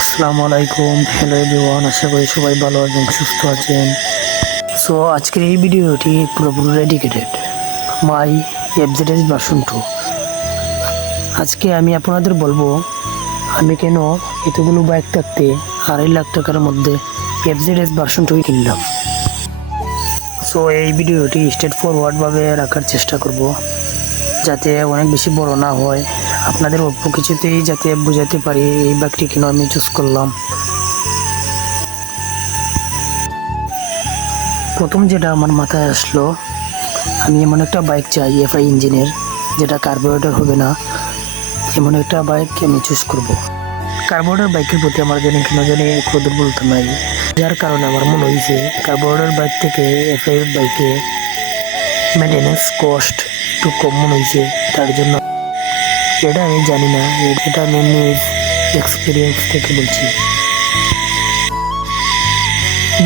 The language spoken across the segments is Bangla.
আসসালামু আলাইকুম হ্যালো এভরিওয়ান আশা করি সবাই ভালো আছেন, সুস্থ আছেন। সো আজকের এই ভিডিওটি পুরোপুরি dedicated my F Z S version two আজকে আমি আপনাদের বলব, আমি কেন এতগুলো বাইক থাকতে আড়াই লাখ টাকার মধ্যে F Z S version two কিনলাম। সো এই ভিডিওটি স্টেট ফরওয়ার্ডভাবে রাখার চেষ্টা করব, যাতে অনেক বেশি বড় না হয়। আপনাদের অল্প কিছুতেই যাতে বোঝাতে পারি এই বাইকটি কেন আমি চুজ করলাম। প্রথম যেটা আমার মাথায় আসলো, আমি এমন একটা বাইক চাই এফআই ইঞ্জিনের যেটা কার্বোরেটর হবে না। এমন একটা বাইক আমি চুজ করব। কার্বোরেটর বাইকের প্রতি আমার জানি কেন জানি একটু দুর্বলতা নাই। যার কারণে আমার মনে হয়েছে কার্বোরেটর বাইক থেকে এফআই বাইকে মেনটেন্যান্স কস্ট একটু কম মনে হয়েছে, তার জন্য এটা আমি জানি না, এটা আমি নিউজ এক্সপিরিয়েন্স থেকে বলছি।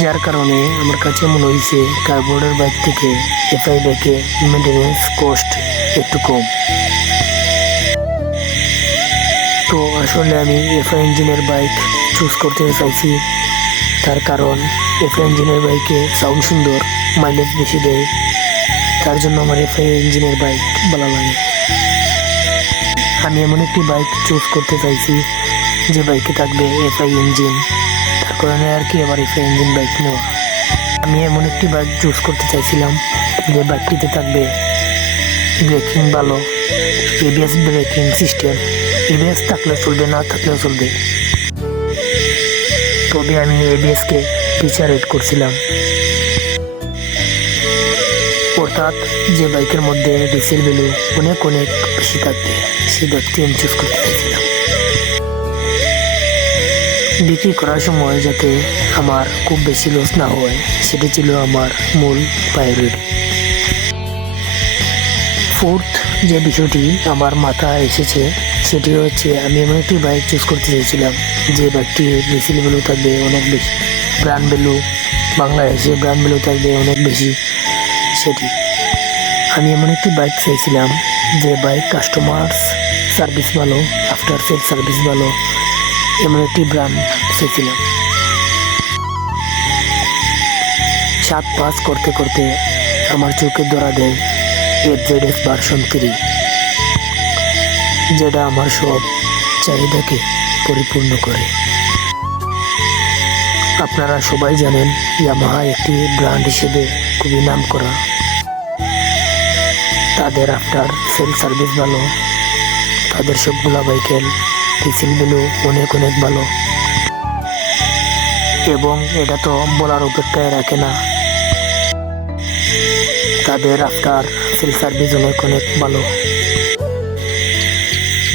যার কারণে আমার কাছে মনে হয়েছে কার্বোর্ডের বাইক থেকে এফআই বাইকে মেনটেন্যান্স কস্ট একটু কম। তো আসলে আমি এফআই ইঞ্জিনের বাইক চুজ করতে চাইছি, তার কারণ এফআই ইঞ্জিনের বাইকে সাউন্ড সুন্দর মাইলেজ বেশি দেয়, তার জন্য আমার এফআই ইঞ্জিনের বাইক ভালো লাগে। আমি এমন একটি বাইক চুজ করতে চাইছি, যে বাইকে থাকবে এফআই ইঞ্জিন তার কারণে আর কি আবার এফআই ইঞ্জিন বাইক নেওয়া। আমি এমন একটি বাইক চুজ করতে চাইছিলাম, যে বাইকটিতে থাকবে ব্রেকিং ভালো এবিএস ব্রেকিং সিস্টেম এবিএস থাকলে চলবে, না থাকলেও চলবে। তবে আমি এবিএসকে ফিচার রেট করছিলাম। অর্থাৎ যে বাইকের মধ্যে ডিসেল ভ্যালু অনেক অনেক বেশি থাকবে, সেই বাইকটি আমি চুজ করতে চাইছিলাম। বিক্রি করার সময় যাতে আমার খুব বেশি লস না হয়, সেটি ছিল আমার মূল প্রায়োরিটি ফোর্থ যে বিষয়টি আমার মাথায় এসেছে, সেটি হচ্ছে আমি এমন একটি বাইক চুজ করতে চাইছিলাম, যে বাইকটি ডিসেল ভ্যালু থাকবে অনেক বেশি ব্র্যান্ড ভ্যালু বাংলাদেশে ব্র্যান্ড ভ্যালু থাকবে অনেক বেশি। সেটি আমি এমন একটি বাইক চাইছিলাম, যে বাইক কাস্টমার্স সার্ভিস ভালো আফটার সেল সার্ভিস ভালো, এমন একটি ব্র্যান্ড চাইছিলাম। সাত পাস করতে করতে আমার চোখে ধরা দেয় এফজেডএস ভার্সন থ্রি যেটা আমার সব চাহিদাকে পরিপূর্ণ করে। আপনারা সবাই জানেন ইয়ামাহা একটি ব্র্যান্ড হিসেবে খুবই নাম করা তাদের আফটার সেল সার্ভিস ভালো, তাদের সবগুলা বাইকের রিসিলগুলো অনেক অনেক ভালো। এবং এটা তো বলার অপেক্ষায় রাখে না। তাদের আফটার সেল সার্ভিস অনেক অনেক ভালো।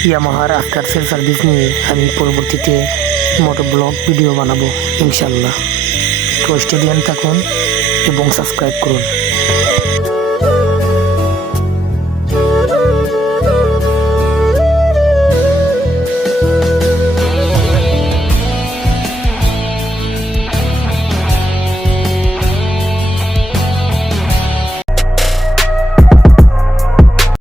ইয়ামাহার আফটার সেল সার্ভিস নিয়ে আমি পরবর্তীতে মোটো ব্লগ ভিডিও বানাবো ইনশাল্লাহ তো স্টেডিয়াম থাকুন এবং সাবস্ক্রাইব করুন।